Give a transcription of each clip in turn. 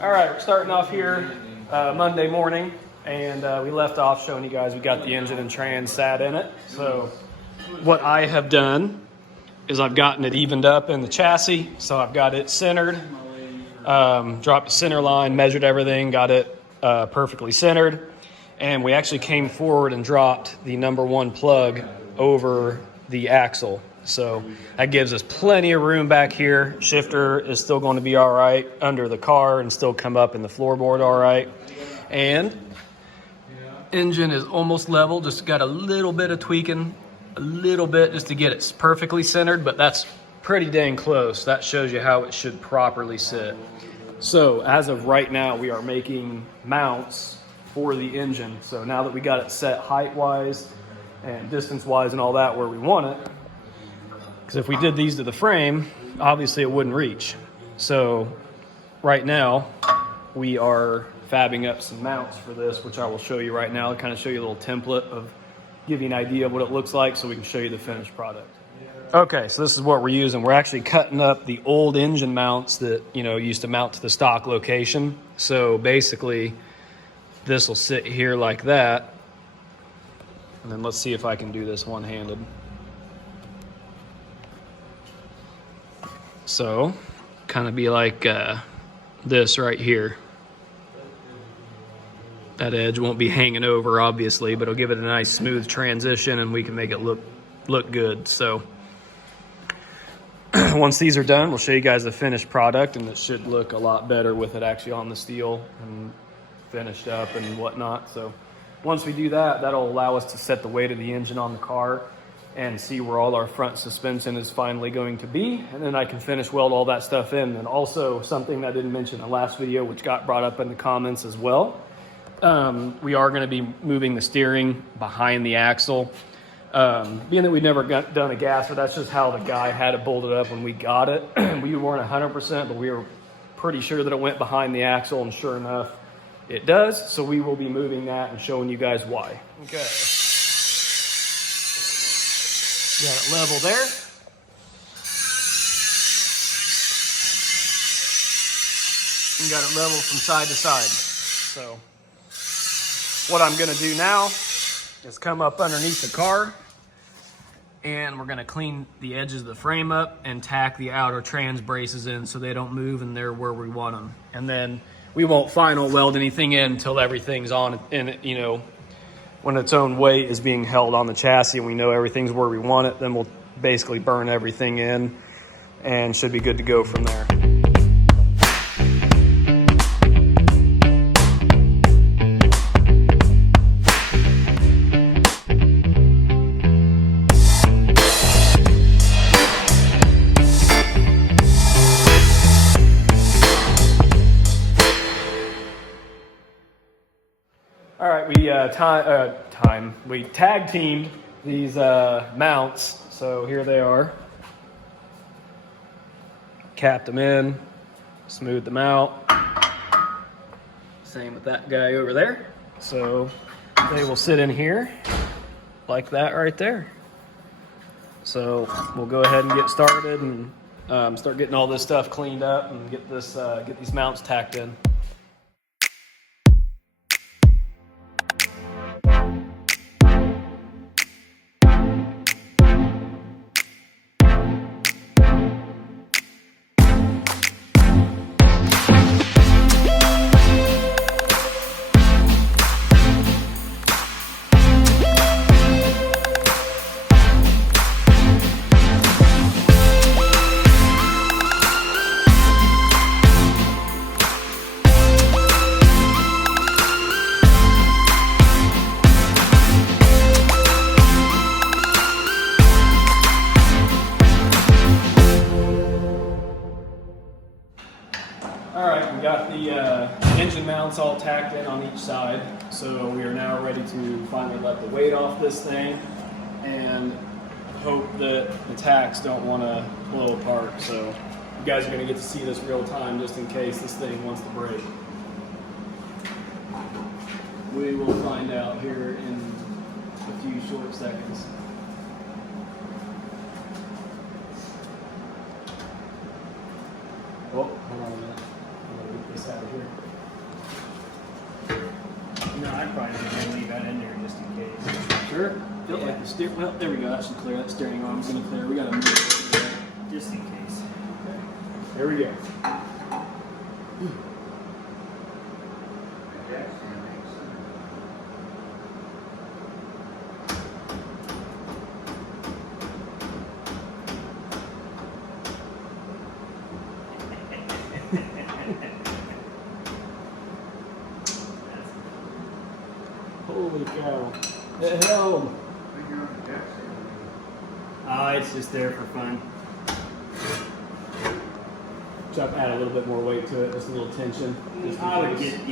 All right, we're starting off here Monday morning, and we left off showing you guys we got the engine and trans sat in it. So what I have done is I've gotten it evened up in the chassis, so I've got it centered, dropped the center line, measured everything, got it perfectly centered, and we actually came forward and dropped the number one plug over the axle. So that gives us plenty of room back here. Shifter is still going to be all right under the car and still come up in the floorboard all right. And engine is almost level, just got a little bit of tweaking, a little bit just to get it perfectly centered, but that's pretty dang close. That shows you how it should properly sit. So as of right now, we are making mounts for the engine. So now that we got it set height-wise and distance-wise and all that where we want it, because if we did these to the frame, obviously it wouldn't reach. So right now, we are fabbing up some mounts for this, which I will show you right now, to kind of show you a little template of give you an idea of what it looks like so we can show you the finished product. Okay, so this is what we're using. We're actually cutting up the old engine mounts that, used to mount to the stock location. So basically, this will sit here like that. And then let's see if I can do this one-handed. So, kind of be like this right here. That edge won't be hanging over, obviously, but it'll give it a nice smooth transition and we can make it look good. So, once these are done, we'll show you guys the finished product, and it should look a lot better with it actually on the steel and finished up and whatnot. So, once we do that, that'll allow us to set the weight of the engine on the car and see where all our front suspension is finally going to be, and then I can finish weld all that stuff in. And also something I didn't mention in the last video, which got brought up in the comments as well, we are going to be moving the steering behind the axle. Being that we've never done a gasser, that's just how the guy had it bolted up when we got it. We weren't 100%, but we were pretty sure that it went behind the axle, and sure enough, it does. So we will be moving that and showing you guys why. Okay. Got it level there. And got it level from side to side. So what I'm going to do now is come up underneath the car, and we're going to clean the edges of the frame up and tack the outer trans braces in so they don't move and they're where we want them. And then we won't final weld anything in until everything's on in it, when its own weight is being held on the chassis and we know everything's where we want it, then we'll basically burn everything in and should be good to go from there. All right, we tag teamed these mounts, so here they are. Capped them in, smoothed them out. Same with that guy over there. So they will sit in here like that right there. So we'll go ahead and get started and start getting all this stuff cleaned up and get these mounts tacked in. All right, we got the engine mounts all tacked in on each side, so we are now ready to finally let the weight off this thing and hope that the tacks don't want to blow apart. So you guys are going to get to see this real time just in case this thing wants to break. We will find out here in a few short seconds. Oh, hold on a minute. I'm going to get this out of here. probably gonna leave that in there just in case. Sure. Felt like the steer. Well, there we go. That should clear. That steering arm's gonna clear. We gotta move it. Just in case. Here we go. Holy cow. The hell? It's just there for fun. Try to add a little bit more weight to it, just a little tension. I'd get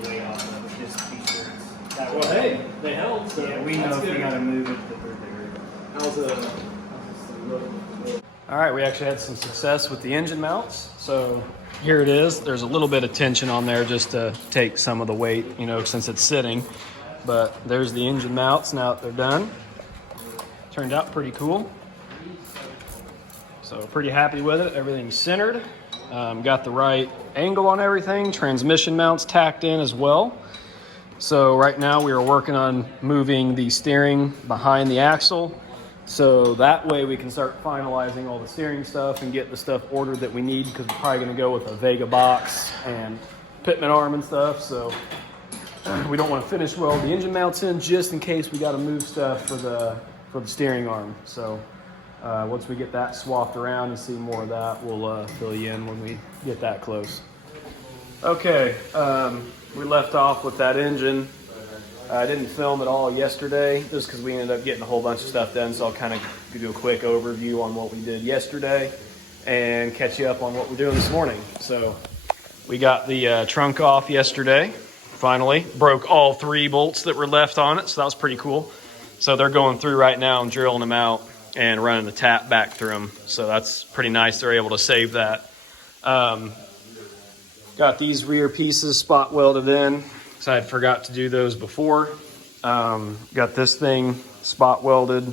the weight off of it just to be sure it's that way. Well, hey, they held. So yeah, we know if we gotta move it, that they're there. All right, we actually had some success with the engine mounts. So here it is. There's a little bit of tension on there just to take some of the weight, you know, since it's sitting. But there's the engine mounts now that they're done. Turned out pretty cool. So pretty happy with it. Everything's centered. Got the right angle on everything. Transmission mounts tacked in as well. So right now we are working on moving the steering behind the axle. So that way we can start finalizing all the steering stuff and get the stuff ordered that we need, because we're probably going to go with a Vega box and pitman arm and stuff. So we don't want to finish weld the engine mounts in just in case we got to move stuff for the steering arm. So once we get that swapped around and see more of that, we'll fill you in when we get that close. Okay, we left off with that engine. I didn't film it all yesterday just because we ended up getting a whole bunch of stuff done, so I'll kind of give you a quick overview on what we did yesterday and catch you up on what we're doing this morning. So we got the trunk off yesterday, finally. Broke all 3 bolts that were left on it, so that was pretty cool. So they're going through right now and drilling them out and running the tap back through them. So that's pretty nice. They're able to save that. Got these rear pieces spot welded in, so I had forgot to do those before. Got this thing spot welded,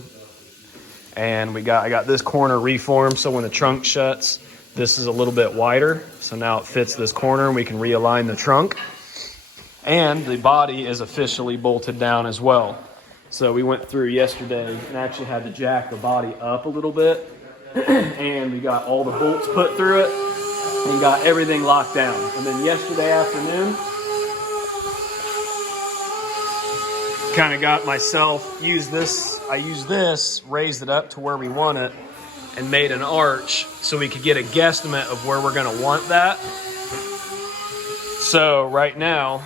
and I got this corner reformed, so when the trunk shuts, this is a little bit wider. So now it fits this corner and we can realign the trunk. And the body is officially bolted down as well. So we went through yesterday and actually had to jack the body up a little bit. And we got all the bolts put through it and got everything locked down. And then yesterday afternoon, kind of got myself, I used this, raised it up to where we want it, and made an arch so we could get a guesstimate of where we're gonna want that. So right now,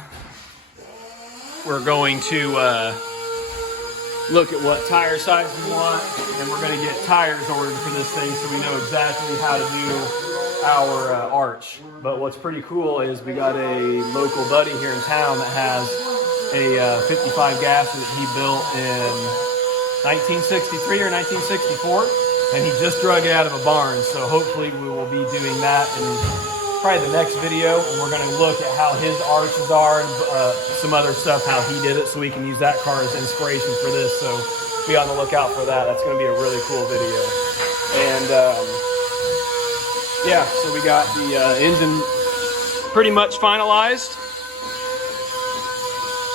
we're going to look at what tire size we want, and we're going to get tires ordered for this thing so we know exactly how to do our arch. But what's pretty cool is we got a local buddy here in town that has a 55 gasser that he built in 1963 or 1964, and he just drug it out of a barn. So hopefully we will be doing that in probably the next video, and we're going to look at how his arches are and some other stuff, how he did it, so we can use that car as inspiration for this. So be on the lookout for that. That's going to be a really cool video. And yeah, so we got the engine pretty much finalized.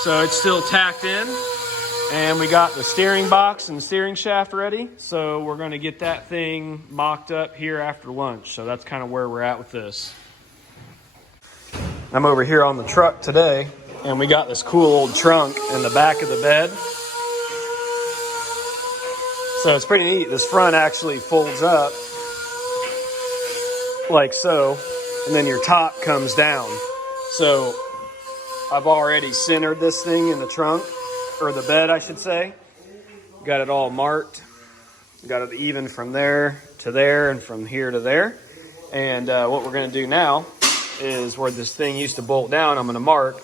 So it's still tacked in, and we got the steering box and the steering shaft ready. So we're going to get that thing mocked up here after lunch. So that's kind of where we're at with this. I'm over here on the truck today, and we got this cool old trunk in the back of the bed. So it's pretty neat. This front actually folds up like so, and then your top comes down. So I've already centered this thing in the trunk, or the bed, I should say. Got it all marked. Got it even from there to there and from here to there. And what we're going to do now is where this thing used to bolt down, I'm going to mark,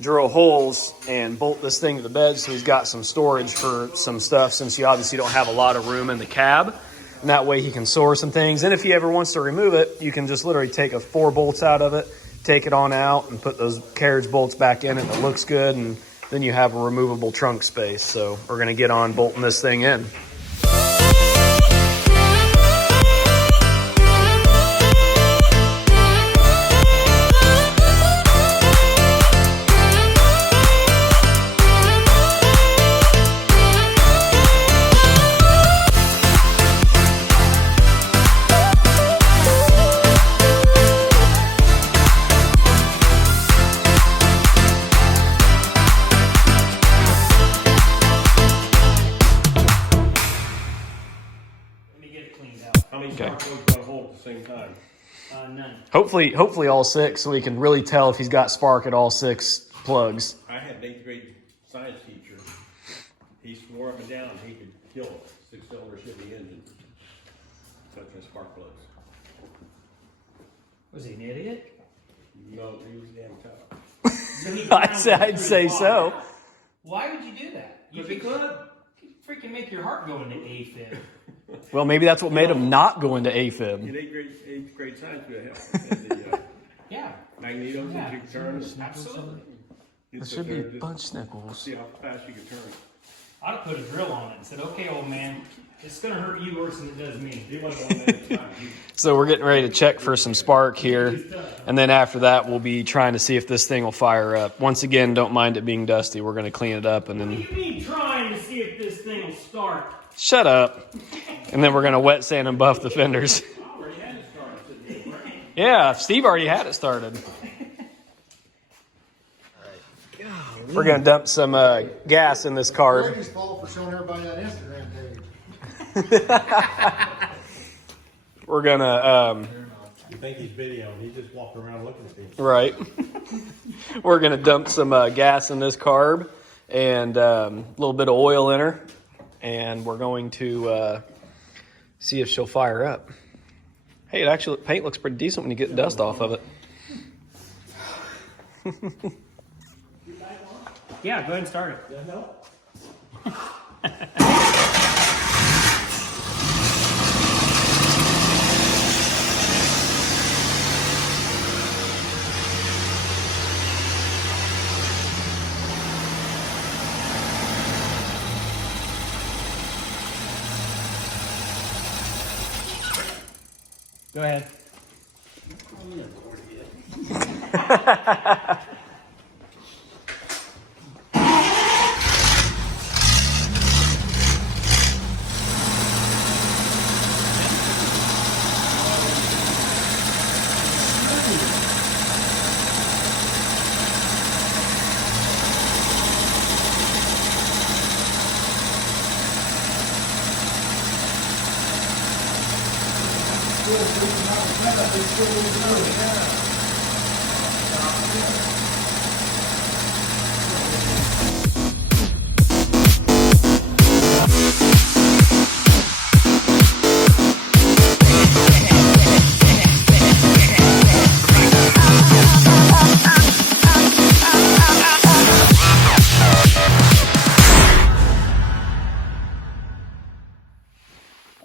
drill holes, and bolt this thing to the bed so he's got some storage for some stuff, since you obviously don't have a lot of room in the cab. And that way he can store some things. And if he ever wants to remove it, you can just literally take 4 bolts out of it, take it on out, and put those carriage bolts back in it, and it looks good. And then you have a removable trunk space. So we're going to get on bolting this thing in. none. Hopefully all 6, so we can really tell if he's got spark at all 6 plugs. I had an 8th grade science teacher. He swore up and down he could kill a 6-cylinder Chevy engine. Touching spark plugs. Was he an idiot? No, he was damn tough. So he I'd say so. Why would you do that? You could freaking make your heart go into AFib. Well, maybe that's what made him not go into AFib. In 8th grade science, we had the Yeah. magnetos that you could turn. Absolutely. There should be bunch nickels. See how fast you could turn. I'd have put a drill on it and said, okay, old man, it's going to hurt you worse than it does me. He wasn't on that at the time. So we're getting ready to check for some spark here. And then after that, we'll be trying to see if this thing will fire up. Once again, don't mind it being dusty. We're going to clean it up and What do then... you mean trying to see if this thing will start? Shut up. And then we're going to wet sand and buff the fenders. I already had it started. Yeah, Steve already had it started. We're going to dump some gas in this carb. Ladies' fault for showing everybody that Instagram page. We're going to... You think he's videoing? He's just walking around looking at things. Right. We're going to dump some gas in this carb and a little bit of oil in her. And we're going to see if she'll fire up. Hey, it actually, paint looks pretty decent when you get dust off of it. Yeah, go ahead and start it. Go ahead.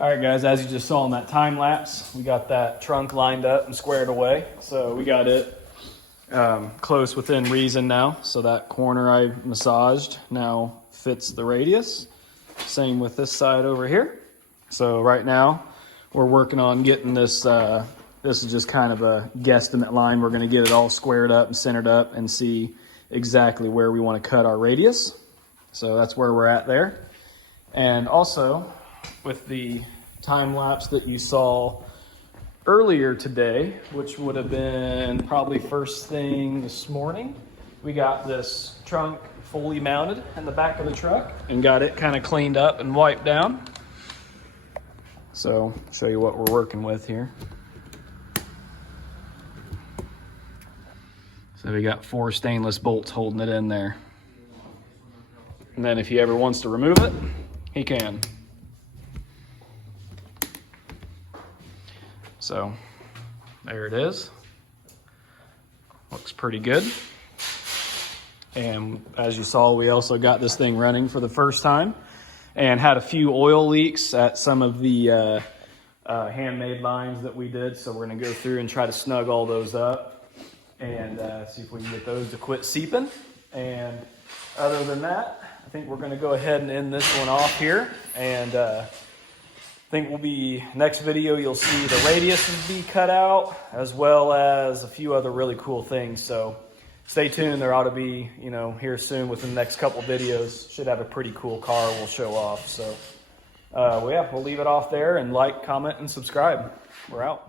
All right, guys, as you just saw in that time lapse, we got that trunk lined up and squared away. So we got it close within reason now. So that corner I massaged now fits the radius. Same with this side over here. So right now we're working on getting this. This is just kind of a guesstimate line. We're going to get it all squared up and centered up and see exactly where we want to cut our radius. So that's where we're at there. And also, with the time lapse that you saw earlier today, which would have been probably first thing this morning, we got this trunk fully mounted in the back of the truck and got it kind of cleaned up and wiped down. So I'll show you what we're working with here. So we got 4 stainless bolts holding it in there. And then if he ever wants to remove it, he can. So there it is. Looks pretty good. And as you saw, we also got this thing running for the first time and had a few oil leaks at some of the handmade lines that we did. So we're going to go through and try to snug all those up and see if we can get those to quit seeping. And other than that, I think we're going to go ahead and end this one off here. And I think we'll be, next video, you'll see the radiuses be cut out, as well as a few other really cool things. So stay tuned. There ought to be, here soon within the next couple videos. Should have a pretty cool car we'll show off. So, yeah, we'll leave it off there and like, comment, and subscribe. We're out.